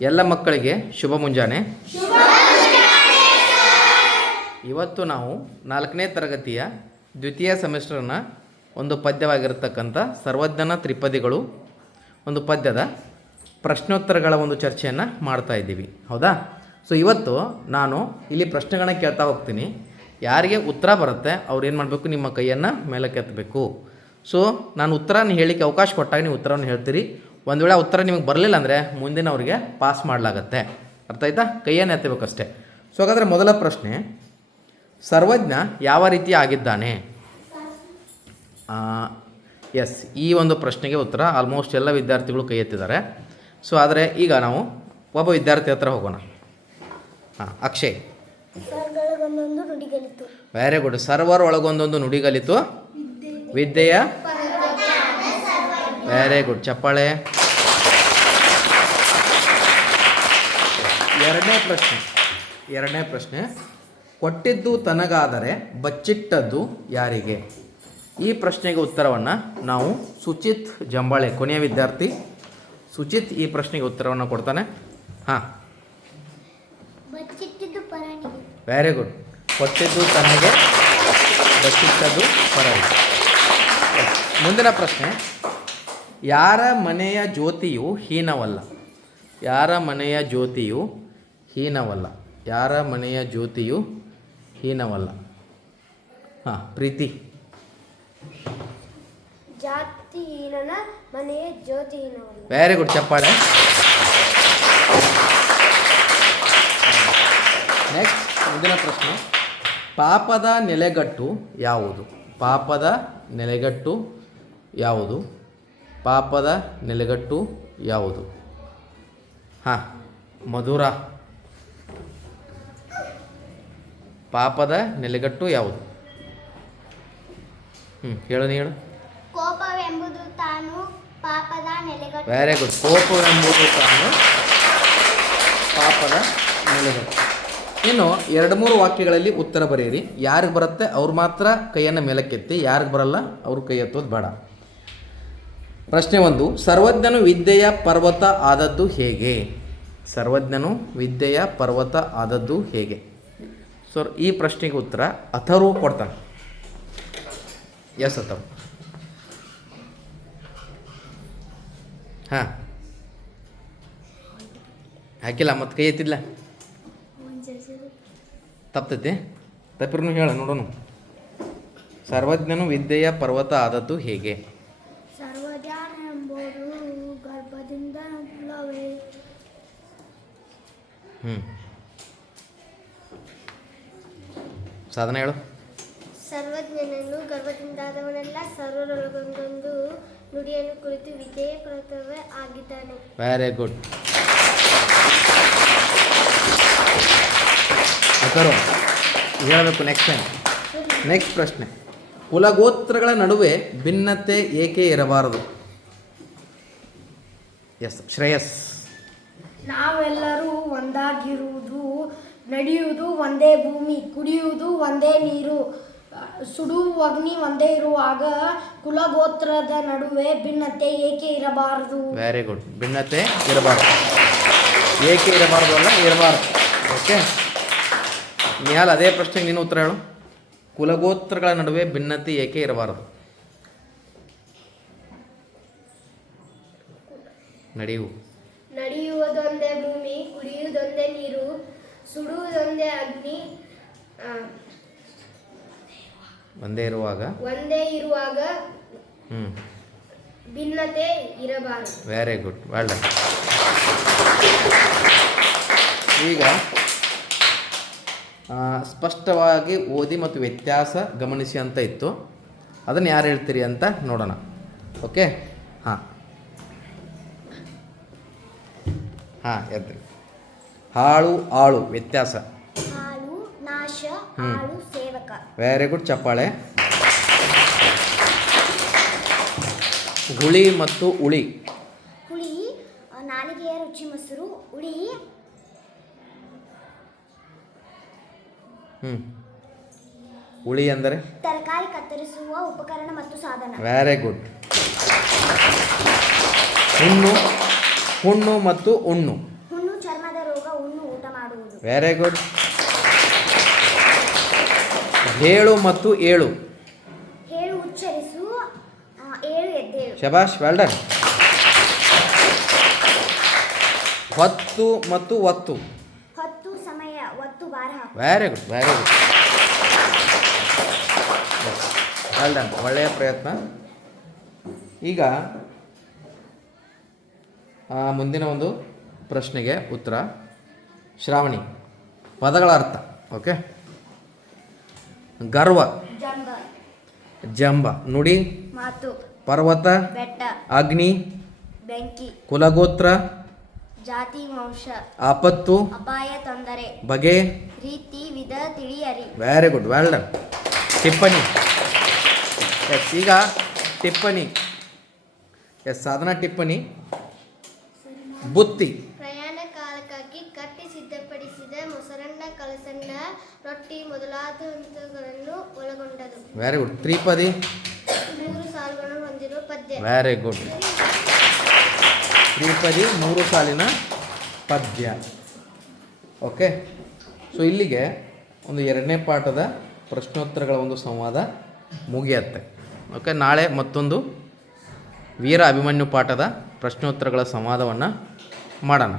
ಎಲ್ಲ ಮಕ್ಕಳಿಗೆ ಶುಭ ಮುಂಜಾನೆ. ಇವತ್ತು ನಾವು ನಾಲ್ಕನೇ ತರಗತಿಯ ದ್ವಿತೀಯ ಸೆಮಿಸ್ಟರ್ನ ಒಂದು ಪದ್ಯವಾಗಿರತಕ್ಕಂಥ ಸರ್ವಜ್ಞನ ತ್ರಿಪದಿಗಳು, ಒಂದು ಪದ್ಯದ ಪ್ರಶ್ನೋತ್ತರಗಳ ಒಂದು ಚರ್ಚೆಯನ್ನು ಮಾಡ್ತಾ ಇದ್ದೀವಿ. ಹೌದಾ? ಸೊ ಇವತ್ತು ನಾನು ಇಲ್ಲಿ ಪ್ರಶ್ನೆಗಳನ್ನ ಕೇಳ್ತಾ ಹೋಗ್ತೀನಿ. ಯಾರಿಗೆ ಉತ್ತರ ಬರುತ್ತೆ, ಅವ್ರು ಏನು ಮಾಡಬೇಕು? ನಿಮ್ಮ ಕೈಯನ್ನು ಮೇಲಕ್ಕೆ ಎತ್ತಬೇಕು ಸೊ ನಾನು ಉತ್ತರನ ಹೇಳಿಕ್ಕೆ ಅವಕಾಶ ಕೊಟ್ಟಾಗ ನೀವು ಉತ್ತರವನ್ನು ಹೇಳ್ತೀರಿ. ಒಂದು ವೇಳೆ ಉತ್ತರ ನಿಮಗೆ ಬರಲಿಲ್ಲ ಅಂದರೆ ಮುಂದಿನ ಅವರಿಗೆ ಪಾಸ್ ಮಾಡಲಾಗತ್ತೆ. ಅರ್ಥ ಆಯ್ತಾ? ಕೈಯನ್ನು ಎತ್ತಬೇಕಷ್ಟೇ. ಸೊ ಹಾಗಾದರೆ ಮೊದಲ ಪ್ರಶ್ನೆ ಸರ್ವಜ್ಞ ಯಾವ ರೀತಿ ಆಗಿದ್ದಾನೆ? ಎಸ್ ಈ ಒಂದು ಪ್ರಶ್ನೆಗೆ ಉತ್ತರ ಆಲ್ಮೋಸ್ಟ್ ಎಲ್ಲ ವಿದ್ಯಾರ್ಥಿಗಳು ಕೈ ಎತ್ತಿದ್ದಾರೆ. ಸೊ ಆದರೆ ಈಗ ನಾವು ಒಬ್ಬ ವಿದ್ಯಾರ್ಥಿ ಹತ್ರ ಹೋಗೋಣ. ಹಾಂ ಅಕ್ಷಯ್. ವೆರಿ ಗುಡ್ ಸರ್ವರ್ ಒಳಗೊಂದೊಂದು ನುಡಿಗಲಿತು? ವಿದ್ಯೆಯ ವೆರಿ ಗುಡ್ ಚಪ್ಪಾಳೆ. ಎರಡನೇ ಪ್ರಶ್ನೆ. ಎರಡನೇ ಪ್ರಶ್ನೆ. ಕೊಟ್ಟಿದ್ದು ತನಗಾದರೆ ಬಚ್ಚಿಟ್ಟದ್ದು ಯಾರಿಗೆ? ಈ ಪ್ರಶ್ನೆಗೆ ಉತ್ತರವನ್ನು ನಾವು ಸುಚಿತ್ ಜಂಬಾಳೆ ಕೊನೆಯ ವಿದ್ಯಾರ್ಥಿ. ಸುಚಿತ್ ಈ ಪ್ರಶ್ನೆಗೆ ಉತ್ತರವನ್ನು ಕೊಡ್ತಾನೆ. ಹಾಂ. ವೆರಿ ಗುಡ್ ಕೊಟ್ಟಿದ್ದು ತನಗೆ ಬಚ್ಚಿಟ್ಟದ್ದು ಪರವಾಗಿ ಮುಂದಿನ ಪ್ರಶ್ನೆ. ಯಾರ ಮನೆಯ ಜ್ಯೋತಿಯು ಹೀನವಲ್ಲ? ಯಾರ ಮನೆಯ ಜ್ಯೋತಿಯು ಹೀನವಲ್ಲ. ಯಾರ ಮನೆಯ ಜ್ಯೋತಿಯು ಹೀನವಲ್ಲ? ಹಾಂ ಪ್ರೀತಿ. ಜಾತಿಹೀನನ ಮನೆಯ ಜ್ಯೋತಿಹೀನವಲ್ಲ ವೆರಿ ಗುಡ್ ಚಪ್ಪಾಳೆ. ನೆಕ್ಸ್ಟ್ ಮುಂದಿನ ಪ್ರಶ್ನೆ. ಪಾಪದ ನೆಲೆಗಟ್ಟು ಯಾವುದು? ಪಾಪದ ನೆಲೆಗಟ್ಟು ಯಾವುದು? ಪಾಪದ ನೆಲೆಗಟ್ಟು ಯಾವುದು? ಹಾಂ ಮಧುರ. ಪಾಪದ ನೆಲೆಗಟ್ಟು ಯಾವುದು? ಹ್ಞೂ ಹೇಳು ನೀ ಹೇಳು. ಕೋಪವೆಂಬುದು ತಾನು ಪಾಪದ ನೆಲೆಗಟ್ಟು. ವೆರಿ ಗುಡ್ ಕೋಪವೆಂಬುದು ತಾನು ಪಾಪದ ನೆಲೆಗಟ್ಟು. ಇನ್ನು ಎರಡು ಮೂರು ವಾಕ್ಯಗಳಲ್ಲಿ ಉತ್ತರ ಬರೆಯಿರಿ. ಯಾರಿಗೆ ಬರುತ್ತೆ? ಅವ್ರು ಮಾತ್ರ ಕೈಯನ್ನು ಮೇಲಕ್ಕೆತ್ತಿ ಯಾರಿಗೆ ಬರಲ್ಲ? ಅವ್ರ ಕೈ ಎತ್ತೋದು ಬೇಡ. ಪ್ರಶ್ನೆ ಒಂದು ಸರ್ವಜ್ಞನು ವಿದ್ಯೆಯ ಪರ್ವತ ಆದದ್ದು ಹೇಗೆ? ಸರ್ವಜ್ಞನು ವಿದ್ಯೆಯ ಪರ್ವತ ಆದದ್ದು ಹೇಗೆ? ಸೊ ಈ ಪ್ರಶ್ನೆಗೆ ಉತ್ತರ ಅಥರ್ವ ಕೊಡ್ತಾನೆ. ಎಸ್ ಅಥರ್ವ ಹಾಂ. ಹಾಕಿಲ್ಲ ಮತ್ತು ಕೈ ಎತ್ತಿಲ್ಲ ತಪ್ತೈತಿ. ತಪ್ಪಿರ್ನು ಹೇಳ ನೋಡೋಣ. ಸರ್ವಜ್ಞನು ವಿದ್ಯೆಯ ಪರ್ವತ ಆದದ್ದು ಹೇಗೆ? ಸರ್ವಜ್ಞಾನ ಎಂಬುದು ಗರ್ಭದಿಂದ ಹುಟ್ಟುತ್ತವೆ. ಹ್ಞೂ ಸಾಧನೆ ಹೇಳು. ಸರ್ವಜ್ಞನನ್ನು ಗರ್ಭದಿಂದಾದವನೆಲ್ಲ ಸರ್ವರೊಳಗೊಂದೊಂದು ನುಡಿಯನ್ನು ಕುರಿತು ಪರ್ವತವೇ ಆಗಿದ್ದಾನೆ. ವೆರಿ ಗುಡ್ ಹೇಳಬೇಕು ನೆಕ್ಸ್ಟ್ ಟೈಮ್ ನೆಕ್ಸ್ಟ್ ಪ್ರಶ್ನೆ. ಕುಲಗೋತ್ರಗಳ ನಡುವೆ ಭಿನ್ನತೆ ಏಕೆ ಇರಬಾರದು? ಎಸ್ ಶ್ರೇಯಸ್. ನಾವೆಲ್ಲರೂ ಒಂದಾಗಿರುವುದು ನಡೆಯುವುದು ಒಂದೇ ಭೂಮಿ ಕುಡಿಯುವುದು ಒಂದೇ ನೀರು ಸುಡುವ ಅಗ್ನಿ ಒಂದೇ ಇರುವಾಗ ಕುಲಗೋತ್ರದ ನಡುವೆ ಭಿನ್ನತೆ ಏಕೆ ಇರಬಾರದು? ವೆರಿ ಗುಡ್ ಭಿನ್ನತೆ ಇರಬಾರ್ದು. ಏಕೆ ಇರಬಾರದು ಅಲ್ಲ ಇರಬಾರ್ದು. ಓಕೆ ಮ್ಯಾಲ ಅದೇ ಪ್ರಶ್ನೆಗೆ ನೀನು ಉತ್ತರ ಹೇಳು. ಕುಲಗೋತ್ರಗಳ ನಡುವೆ ಭಿನ್ನತೆ ಏಕೆ ಇರಬಾರದು? ನಡೆಯು. ನಡೆಯುವುದೊಂದೇ ಭೂಮಿ ಕುಡಿಯುವುದೊಂದೇ ನೀರು ಸುಡುವುದೊಂದೇ ಅಗ್ನಿ ಒಂದೇ ಇರುವಾಗ? ಒಂದೇ ಇರುವಾಗ ಹ್ಞೂ ಭಿನ್ನತೆ ಇರಬಾರದು. ವೆರಿ ಗುಡ್ ವೆಲ್ ಡನ್ ಈಗ ಸ್ಪಷ್ಟವಾಗಿ ಓದಿ ಮತ್ತು ವ್ಯತ್ಯಾಸ ಗಮನಿಸಿ ಅಂತ ಇತ್ತು. ಅದನ್ನು ಯಾರು ಹೇಳ್ತೀರಿ ಅಂತ ನೋಡೋಣ. ಓಕೆ ಹಾಂ. ಹಾಂ ಎದ್ರಿ. ಹಾಳು ಆಳು ವ್ಯತ್ಯಾಸ. ಹಾಳು ನಾಶ ಆಳು ಸೇವಕ. ವೆರಿ ಗುಡ್ ಚಪ್ಪಾಳೆ. ಹುಳಿ ಮತ್ತು ಉಳಿ ಹುಳಿ ನಾಲಿಗೆಯ ರುಚಿ ಮೊಸರು ಹುಳಿ. ಹ್ಞೂ ಉಳಿ ಅಂದರೆ? ತರಕಾರಿ ಕತ್ತರಿಸುವ ಉಪಕರಣ ಮತ್ತು ಸಾಧನ. ವೆರಿ ಗುಡ್ ಹುಣ್ಣು ಹುಣ್ಣು ಮತ್ತು ಉಣ್ಣು. ಹುಣ್ಣು ವೆರಿ ಗುಡ್ ಏಳು ಮತ್ತು ಏಳು. ಹೇಳು ಉಚ್ಚರಿಸು. ಆ, ಏಳು ಎದ್ದೇಳು. ಶಬಾಷ್ ವೆಲ್ ಡನ್ ಹೊತ್ತು ಮತ್ತು ಒತ್ತು. ಹತ್ತು ಸಮಯ ಒತ್ತು ಬಾರ very good very good well done ಒಳ್ಳೆಯ ಪ್ರಯತ್ನ. ಈಗ ಮುಂದಿನ ಒಂದು ಪ್ರಶ್ನೆಗೆ ಉತ್ತರ. ಶ್ರಾವಣಿ. ಪದಗಳ ಅರ್ಥ ಓಕೆ? ಗರ್ವ. ಜಂಬ. ಜಂಬ. ನುಡಿ. ಮಾತು. ಪರ್ವತ. ಬೆಟ್ಟ. ಅಗ್ನಿ. ಬೆಂಕಿ. ಕುಲಗೋತ್ರ. ಜಾತಿ ವಂಶ ಆಪತ್ತು. ಅಪಾಯ ತೊಂದರೆ. ಬಗೆ. ರೀತಿ ವಿಧ ತಿಳಿಯರಿ. ವೆರಿ ಗುಡ್ ವೆಲ್ ಡನ್ ಟಿಪ್ಪಣಿ. ಎಸ್ ಈಗ ಟಿಪ್ಪಣಿ. ಎಸ್ ಸಾಧನ ಟಿಪ್ಪಣಿ. ಬುತ್ತಿ. ರೊಟ್ಟಿ ಮೊದಲಾದಂಥವುಗಳನ್ನು ಒಳಗೊಂಡದು ವೆರಿ ಗುಡ್ ತ್ರಿಪದಿ ಮೂರು ಸಾಲುಗಳನ್ನು ಹೊಂದಿರುವ ಪದ್ಯ. ವೆರಿ ಗುಡ್ ತ್ರಿಪದಿ ಮೂರು ಸಾಲಿನ ಪದ್ಯ. ಓಕೆ ಸೊ ಇಲ್ಲಿಗೆ ಒಂದು ಎರಡನೇ ಪಾಠದ ಪ್ರಶ್ನೋತ್ತರಗಳ ಒಂದು ಸಂವಾದ ಮುಗಿಯತ್ತೆ. ಓಕೆ ನಾಳೆ ಮತ್ತೊಂದು ವೀರ ಅಭಿಮನ್ಯು ಪಾಠದ ಪ್ರಶ್ನೋತ್ತರಗಳ ಸಂವಾದವನ್ನು ಮಾಡೋಣ.